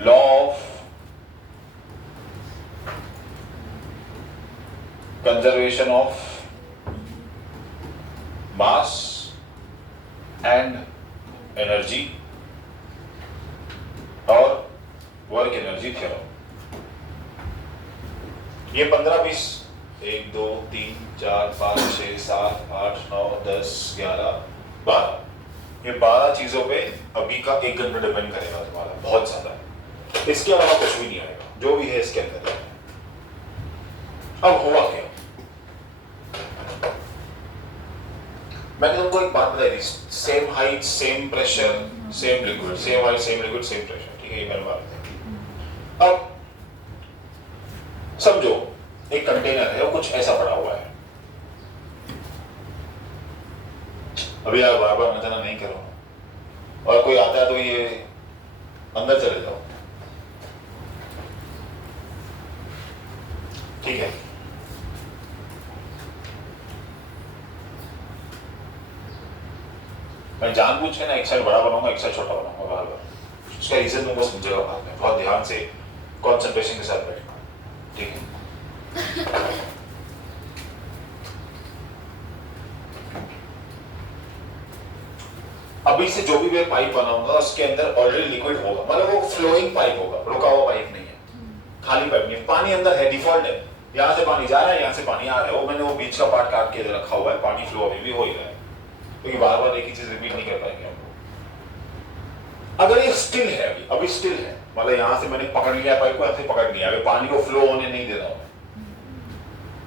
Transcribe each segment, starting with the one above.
Law of conservation of mass and energy और work energy theorem. ये 15-20 1 2 3 4 5 6 7 8 9 10 11 12 ये 12 चीजों पे अभी का 1 घंटा डिपेंड करेगा तुम्हारा, बहुत ज्यादा। इसके अलावा कुछ भी नहीं आएगा जो भी है इसके अंदर। अब हुआ क्या, मैंने तुमको एक बात बताई थी, same height same pressure same liquid, same height same liquid same pressure, ठीक है, ये मैंने बात बताई। अब समझो एक कंटेनर है, वो कुछ ऐसा पड़ा हुआ है। अभी आप बार बार मजाना नहीं करो, और कोई आता है तो ये अंदर चले जाओ, ठीक है। मैं जानबूझ के ना एक साइड बड़ा बनाऊंगा एक साइड छोटा बनाऊंगा बार बार, उसका रीजन तुमको समझेगा बाद में, बहुत ध्यान से कंसंट्रेशन के साथ बैठना, ठीक है। अभी से जो भी मैं पाइप बनाऊंगा उसके अंदर ऑलरेडी लिक्विड होगा, मतलब वो फ्लोइंग पाइप होगा, रुका हुआ पाइप नहीं है, खाली पाइप नहीं है, पानी अंदर है, डिफॉल्ट है, यहाँ से पानी जा रहा है यहाँ से पानी आ रहा है, वो मैंने वो बीच का पार्ट काट के रखा हुआ है, पानी फ्लो अभी भी हो ही रहा है, क्योंकि बार बार एक ही चीज रिपीट नहीं कर पाएंगे हम लोग। अगर ये स्टिल है, अभी स्टिल है, मतलब यहाँ से मैंने पकड़ लिया पाइप को, ऐसे पकड़ लिया, अभी पानी को फ्लो होने नहीं दे रहा हूँ,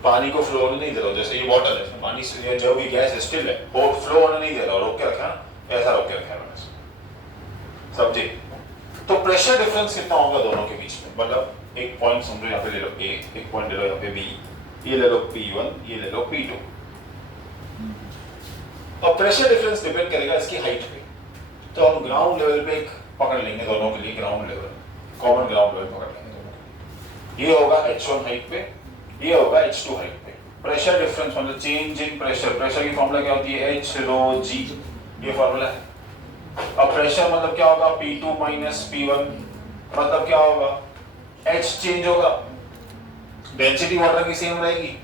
पानी को फ्लो होने नहीं दे रहा हूँ, जैसे ये बॉटल है, पानी से जो भी गैस स्टिल है, वो फ्लो होने नहीं दे रहा, रोक के रखा ना, ऐसा रोक के रखा है मैंने, समझे। तो प्रेशर डिफरेंस कितना होगा दोनों के बीच में, मतलब एक पॉइंट समझो, यहाँ पे ले लो A, एक पॉइंट ले लो यहाँ पे B, ये ले लो P1, ये ले लो P2। और प्रेशर डिफरेंस डिपेंड करेगा इसकी हाइट पे, तो हम ग्राउंड लेवल पे एक पकड़ लेंगे दोनों के लिए, ground level, common ground level पकड़ लेंगे दोनों के लिए। ये होगा H1 हाइट पे, ये होगा H2 हाइट पे। प्रेशर डिफरेंस मतलब चेंज इन प्रेशर, प्रेशर की फॉर्मूला क्या होती है, H rho G, ये फॉर्मूला है। अब प्रेशर मतलब क्या होगा, P2 minus P1, मतलब क्या होगा, H चेंज होगा, डेंसिटी वाटर की सेम रहेगी,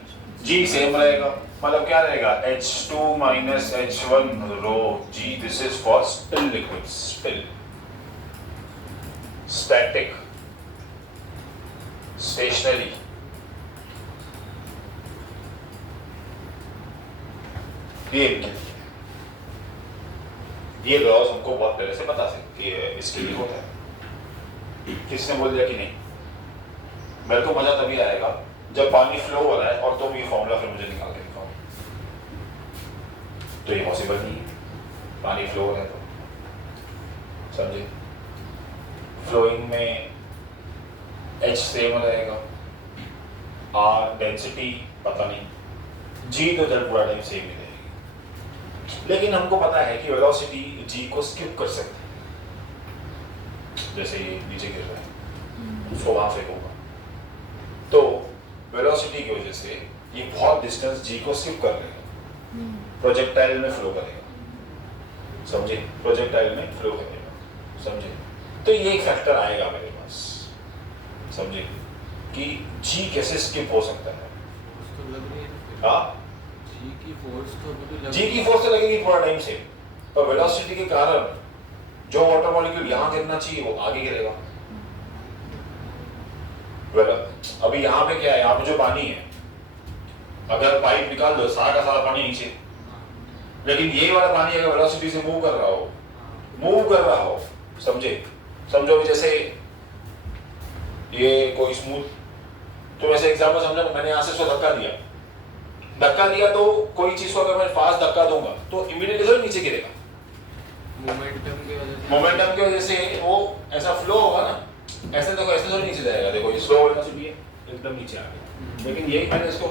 G सेम रहेगा, मतलब क्या रहेगा, H2 minus H1 rho G, this is for still liquid, still, static, stationary, ये लॉज हमको बहुत पहले से पता है कि इसके लिए होता है, किसने बोल दिया कि नहीं। मेरे को मजा तभी आएगा जब पानी फ्लो हो रहा है और तुम ये फॉर्मूला फिर मुझे निकाल के दिखाओ, तो ये पॉसिबल नहीं है, पानी फ्लो हो रहा है तो, समझे। फ्लोइंग में H सेम रहेगा, R डेंसिटी पता नहीं, G तो जल पूरा टाइम सेम ही रहेगी, लेकिन हमको पता है कि वेलोसिटी G को स्किप कर सकते हैं, जैसे ये नीचे गिर रहा है उसको वहां फेंकूंगा, तो वेलोसिटी की वजह से ये बहुत डिस्टेंस G को स्किप कर लेगा, प्रोजेक्टाइल में फ्लो करेगा, समझे, प्रोजेक्टाइल में फ्लो करेगा, समझे। तो ये एक फैक्टर आएगा मेरे पास, समझे, कि G कैसे स्किप हो सकता है। हाँ, G की फोर्स तो लगेगी थोड़ा टाइम से, पर वेलोसिटी के कारण जो वाटर मॉलिक्यूल यहाँ गिरना चाहिए वो आगे गिरेगा। अभी यहाँ पे क्या है, यहाँ पे जो पानी है, अगर पाइप निकाल दो सारा का सारा पानी नीचे, लेकिन ये वाला पानी अगर वेलोसिटी से मूव कर रहा हो, समझे, समझो भी जैसे ये कोई स्मूथ, तो वैसे एग्जाम्पल समझो, मैंने यहाँ से उसको धक्का दिया तो कोई चीज को अगर मैं फास्ट धक्का दूंगा तो इमीडिएटली तो नीचे गिरेगा, मोमेंटम की वजह से वो ऐसा फ्लो होगा ना, ऐसे देखो, ऐसे तो नीचे जाएगा, देखो ये स्लो वेलोसिटी है, एकदम नीचे आ गया, लेकिन यही मैंने इसको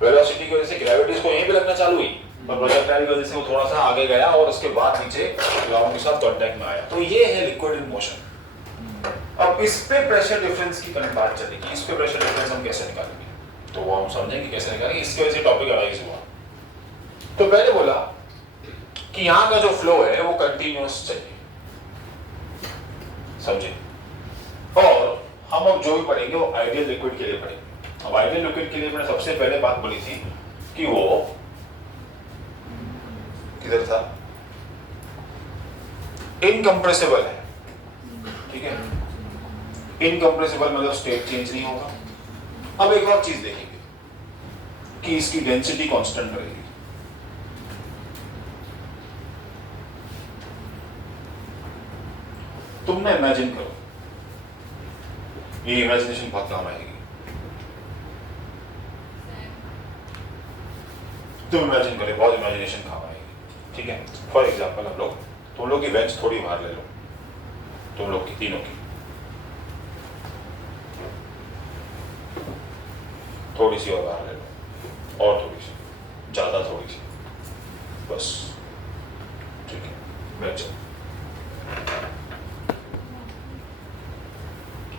वेलोसिटी की वजह से ग्रेविटी इसको यहीं पे लगना चालू हुई, और प्रोजेक्टाइल की वजह से वो थोड़ा सा आगे गया और उसके बाद नीचे ग्राउंड के साथ कांटेक्ट में आया, तो ये है लिक्विड इन मोशन। अब इस पे प्रेशर डिफरेंस की करंट बात चलेगी, इस पे प्रेशर डिफरेंस हम कैसे निकालेंगे, तो वो हम समझेंगे कैसे निकालेंगे, इसके वजह से टॉपिक अलग ही हुआ। तो पहले बोला कि यहाँ का जो फ्लो है वो कंटिन्यूअस चाहिए, समझे? और हम अब जो भी पढ़ेंगे वो आइडियल लिक्विड के लिए पढ़ेंगे। अब आइडियल लिक्विड के लिए मैंने सबसे पहले बात बोली थी कि वो किधर था, इनकंप्रेसिबल है, ठीक है। इनकंप्रेसिबल मतलब स्टेट चेंज नहीं होगा। अब एक और चीज देखेंगे कि इसकी डेंसिटी कांस्टेंट रहेगी। तुमने इमेजिन करो, ये इमेजिनेशन बहुत काम आएगी। तुम इमेजिन करो, बहुत इमेजिनेशन काम आएगी, ठीक है। फॉर एग्जाम्पल हम लोग, तुम लोग की बेंच थोड़ी बाहर ले लो, तुम लोग की तीनों की थोड़ी सी और बाहर ले लो, और थोड़ी सी, ज्यादा थोड़ी सी, बस, ठीक है। बेंच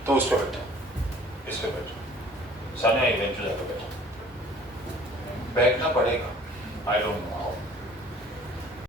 तो उस पर बैठो, इस पर बैठो, सानिया ये बेंच पे जाकर बैठो। बैठना पड़ेगा, आई डोंट नो